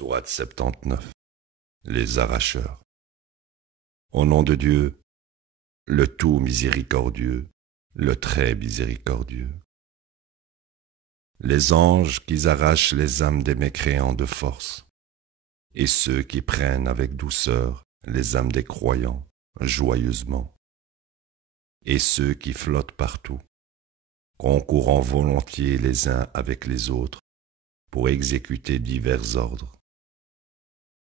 Sourate 79. Les arracheurs. Au nom de Dieu, le tout miséricordieux, le très miséricordieux. Les anges qui arrachent les âmes des mécréants de force, et ceux qui prennent avec douceur les âmes des croyants joyeusement, et ceux qui flottent partout, concourant volontiers les uns avec les autres pour exécuter divers ordres.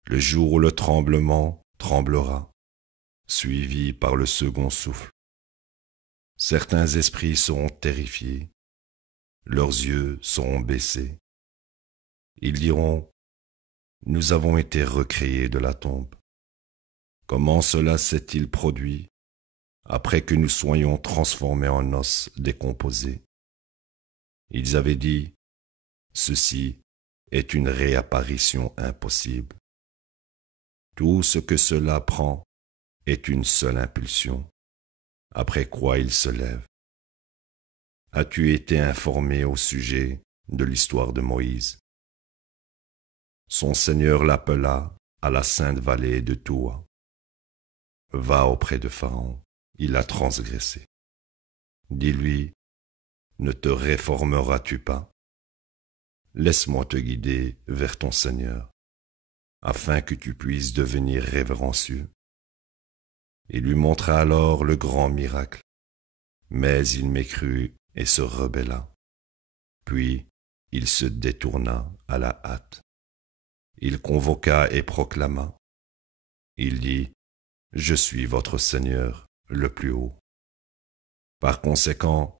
Le jour où le tremblement tremblera, suivi par le second souffle, certains esprits seront terrifiés, leurs yeux seront baissés. Ils diront, « Nous avons été recréés de la tombe. Comment cela s'est-il produit après que nous soyons transformés en os décomposés ?» Ils avaient dit, « Ceci est une réapparition impossible. » Tout ce que cela prend est une seule impulsion, après quoi il se lève. As-tu été informé au sujet de l'histoire de Moïse? Son Seigneur l'appela à la sainte vallée de Toua. Va auprès de Pharaon, il a transgressé. Dis-lui, ne te réformeras-tu pas? Laisse-moi te guider vers ton Seigneur, afin que tu puisses devenir révérencieux. Il lui montra alors le grand miracle, mais il mécrut et se rebella. Puis il se détourna à la hâte. Il convoqua et proclama. Il dit, « Je suis votre Seigneur, le plus haut. » Par conséquent,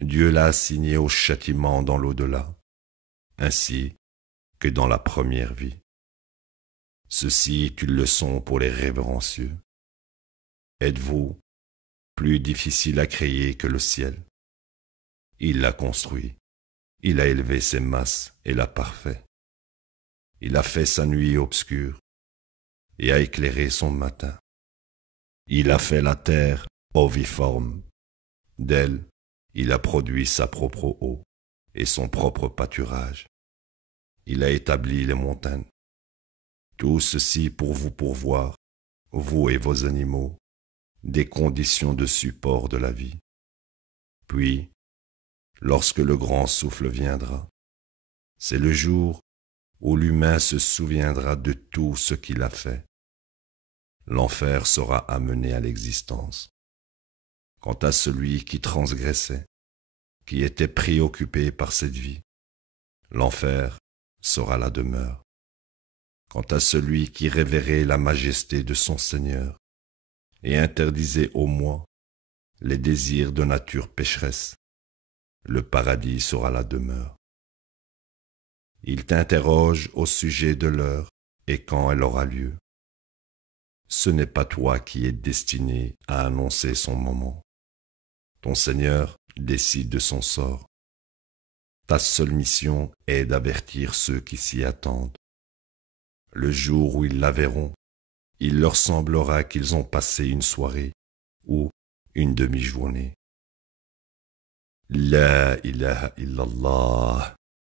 Dieu l'a assigné au châtiment dans l'au-delà, ainsi que dans la première vie. Ceci est une leçon pour les révérencieux. Êtes-vous plus difficile à créer que le ciel? Il l'a construit, il a élevé ses masses et l'a parfait. Il a fait sa nuit obscure et a éclairé son matin. Il a fait la terre oviforme. D'elle, il a produit sa propre eau et son propre pâturage. Il a établi les montagnes. Tout ceci pour vous pourvoir, vous et vos animaux, des conditions de support de la vie. Puis, lorsque le grand souffle viendra, c'est le jour où l'humain se souviendra de tout ce qu'il a fait. L'enfer sera amené à l'existence. Quant à celui qui transgressait, qui était préoccupé par cette vie, l'enfer sera la demeure. Quant à celui qui révérait la majesté de son Seigneur et interdisait au moi les désirs de nature pécheresse, le paradis sera la demeure. Il t'interroge au sujet de l'heure et quand elle aura lieu. Ce n'est pas toi qui es destiné à annoncer son moment. Ton Seigneur décide de son sort. Ta seule mission est d'avertir ceux qui s'y attendent. Le jour où ils la verront, il leur semblera qu'ils ont passé une soirée ou une demi-journée. La ilaha illallah.